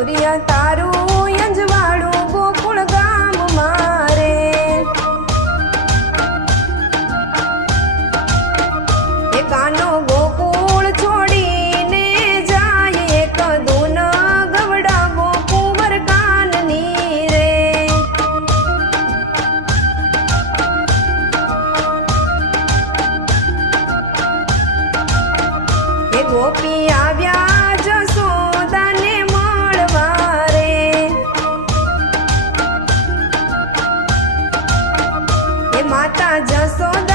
સૂર્ય તારું અંજવાળું ગોકુળ ગામ મારે. એકાનો ગોકુળ છોડીને જાય એક દૂન ગવડાવો કુંવર કાનની રે. એ ગોપી આવ્યા माता जसोद